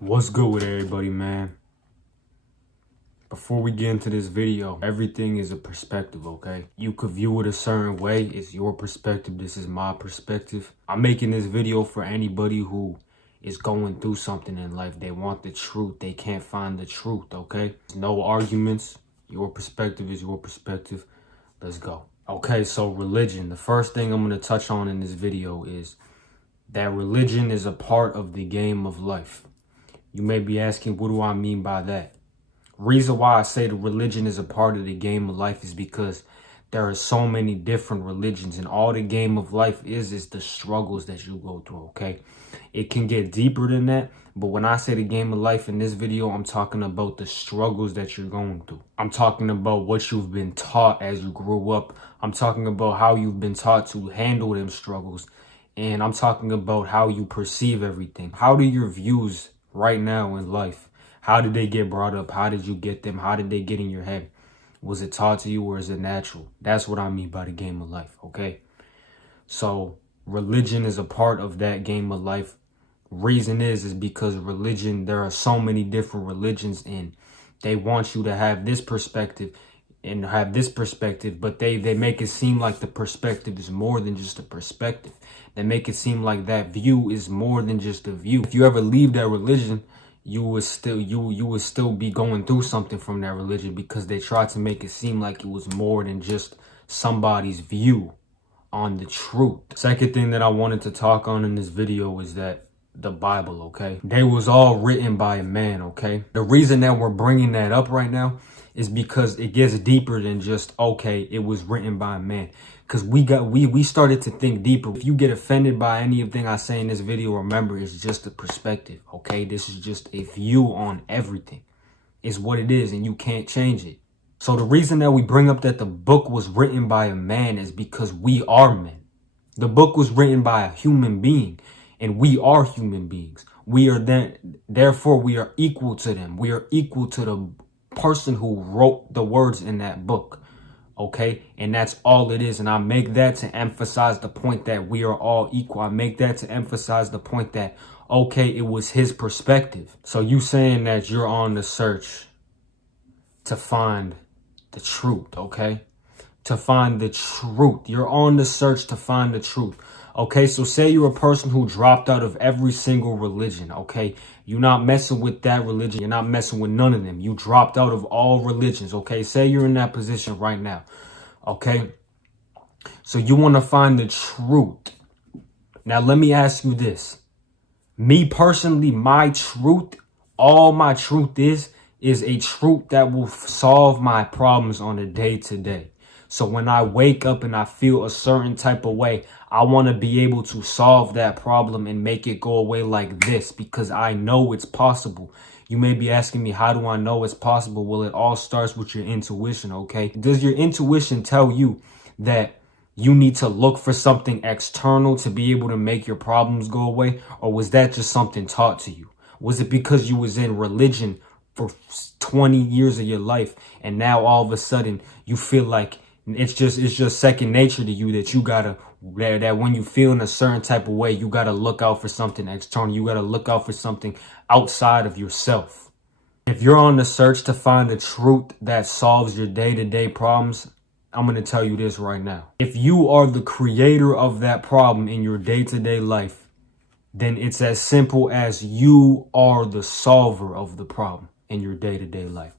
What's good with everybody, man? Before we get into this video, everything is a perspective, okay? You could view it a certain way. It's your perspective. This is my perspective. I'm making this video for anybody who is going through something in life. They want the truth. They can't find the truth, okay? No arguments. Your perspective is your perspective. Let's go. Okay, so religion. The first thing I'm going to touch on in this video is that religion is a part of the game of life. You may be asking, what do I mean by that? Reason why I say the religion is a part of the game of life is because there are so many different religions, and all the game of life is the struggles that you go through, okay? It can get deeper than that, but when I say the game of life in this video, I'm talking about the struggles that you're going through. I'm talking about what you've been taught as you grew up. I'm talking about how you've been taught to handle them struggles, and I'm talking about how you perceive everything. How do your views right now in life, how did they get brought up? How did you get them? How did they get in your head? Was it taught to you or is it natural? That's what I mean by the game of life, okay? So religion is a part of that game of life. Reason is because religion, there are so many different religions, and they want you to have this perspective and have this perspective, but they make it seem like the perspective is more than just a perspective. They make it seem like that view is more than just a view. If you ever leave that religion, you would still be going through something from that religion, because they try to make it seem like it was more than just somebody's view on the truth. Second thing that I wanted to talk on in this video is that the Bible, okay? They was all written by a man, okay? The reason that we're bringing that up right now is because it gets deeper than just, okay, it was written by a man. Because we started to think deeper. If you get offended by anything I say in this video, remember, it's just a perspective, okay? This is just a view on everything. It's what it is, and you can't change it. So the reason that we bring up that the book was written by a man is because we are men. The book was written by a human being, and we are human beings. We are therefore we are equal to them. We are equal to the person who wrote the words in that book. Okay, and that's all it is. And I make that to emphasize the point that we are all equal. I make that to emphasize the point that, okay, it was his perspective. So you saying that you're on the search to find the truth, okay? To find the truth. You're on the search to find the truth. Okay, so say you're a person who dropped out of every single religion, okay? You're not messing with that religion. You're not messing with none of them. You dropped out of all religions, okay? Say you're in that position right now, okay? So you want to find the truth. Now, let me ask you this. Me personally, my truth, all my truth is a truth that will solve my problems on a day-to-day. So when I wake up and I feel a certain type of way, I want to be able to solve that problem and make it go away like this, because I know it's possible. You may be asking me, how do I know it's possible? Well, it all starts with your intuition, okay? Does your intuition tell you that you need to look for something external to be able to make your problems go away? Or was that just something taught to you? Was it because you was in religion for 20 years of your life, and now all of a sudden you feel like it's just second nature to you, that you gotta, that when you feel in a certain type of way, you gotta look out for something external. You gotta look out for something outside of yourself. If you're on the search to find the truth that solves your day-to-day problems, I'm going to tell you this right now. If you are the creator of that problem in your day-to-day life, then it's as simple as you are the solver of the problem in your day-to-day life.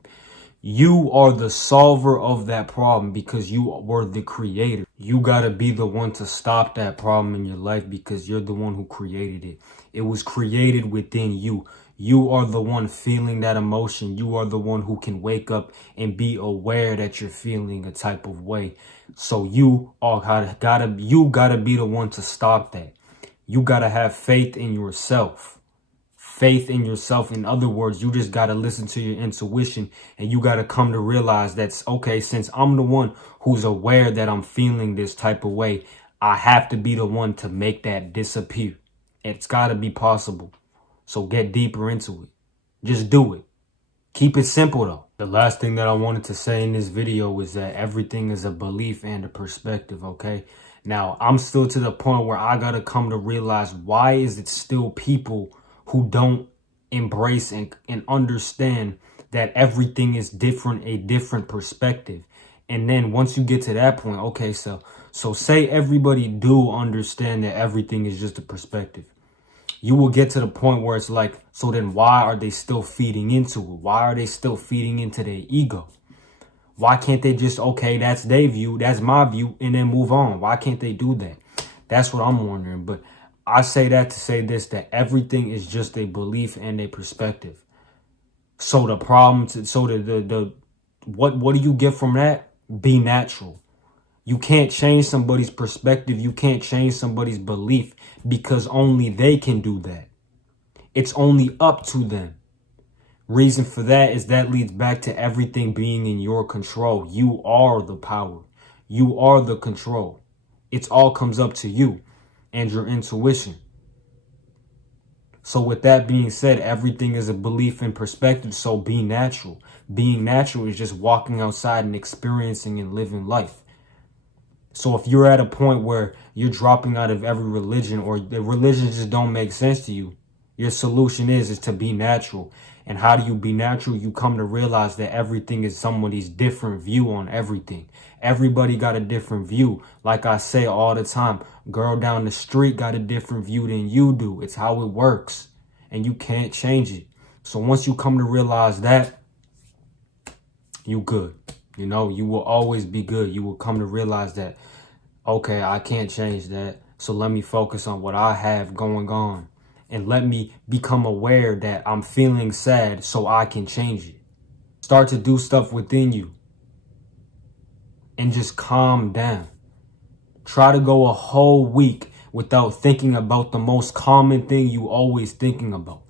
You are the solver of that problem because you were the creator. You got to be the one to stop that problem in your life because you're the one who created it. It was created within you. You are the one feeling that emotion. You are the one who can wake up and be aware that you're feeling a type of way. So you gotta be the one to stop that. You gotta have faith in yourself. Faith in yourself. In other words, you just got to listen to your intuition, and you got to come to realize that's okay. Since I'm the one who's aware that I'm feeling this type of way, I have to be the one to make that disappear. It's got to be possible. So get deeper into it. Just do it. Keep it simple though. The last thing that I wanted to say in this video is that everything is a belief and a perspective, okay? Now, I'm still to the point where I got to come to realize, why is it still people who don't embrace and understand that everything is different, a different perspective. And then once you get to that point, okay, so say everybody do understand that everything is just a perspective. You will get to the point where it's like, so then why are they still feeding into it? Why are they still feeding into their ego? Why can't they just, okay, that's their view, that's my view, and then move on? Why can't they do that? That's what I'm wondering. But I say that to say this, that everything is just a belief and a perspective. So the problem, what do you get from that? Be natural. You can't change somebody's perspective. You can't change somebody's belief because only they can do that. It's only up to them. Reason for that is that leads back to everything being in your control. You are the power. You are the control. It all comes up to you and your intuition. So with that being said, everything is a belief and perspective. So be natural. Being natural is just walking outside and experiencing and living life. So if you're at a point where you're dropping out of every religion or the religions just don't make sense to you, your solution is to be natural. And how do you be natural? You come to realize that everything is somebody's different view on everything. Everybody got a different view. Like I say all the time, girl down the street got a different view than you do. It's how it works. And you can't change it. So once you come to realize that, you good. You know, you will always be good. You will come to realize that, okay, I can't change that. So let me focus on what I have going on. And let me become aware that I'm feeling sad so I can change it. Start to do stuff within you. And just calm down. Try to go a whole week without thinking about the most common thing you always thinking about.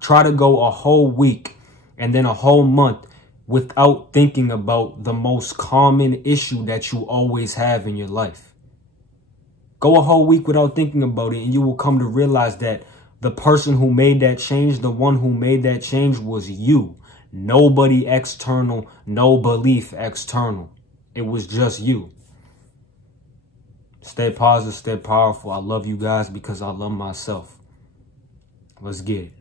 Try to go a whole week and then a whole month without thinking about the most common issue that you always have in your life. Go a whole week without thinking about it and you will come to realize that the person who made that change, the one who made that change was you. Nobody external, no belief external. It was just you. Stay positive, stay powerful. I love you guys because I love myself. Let's get it.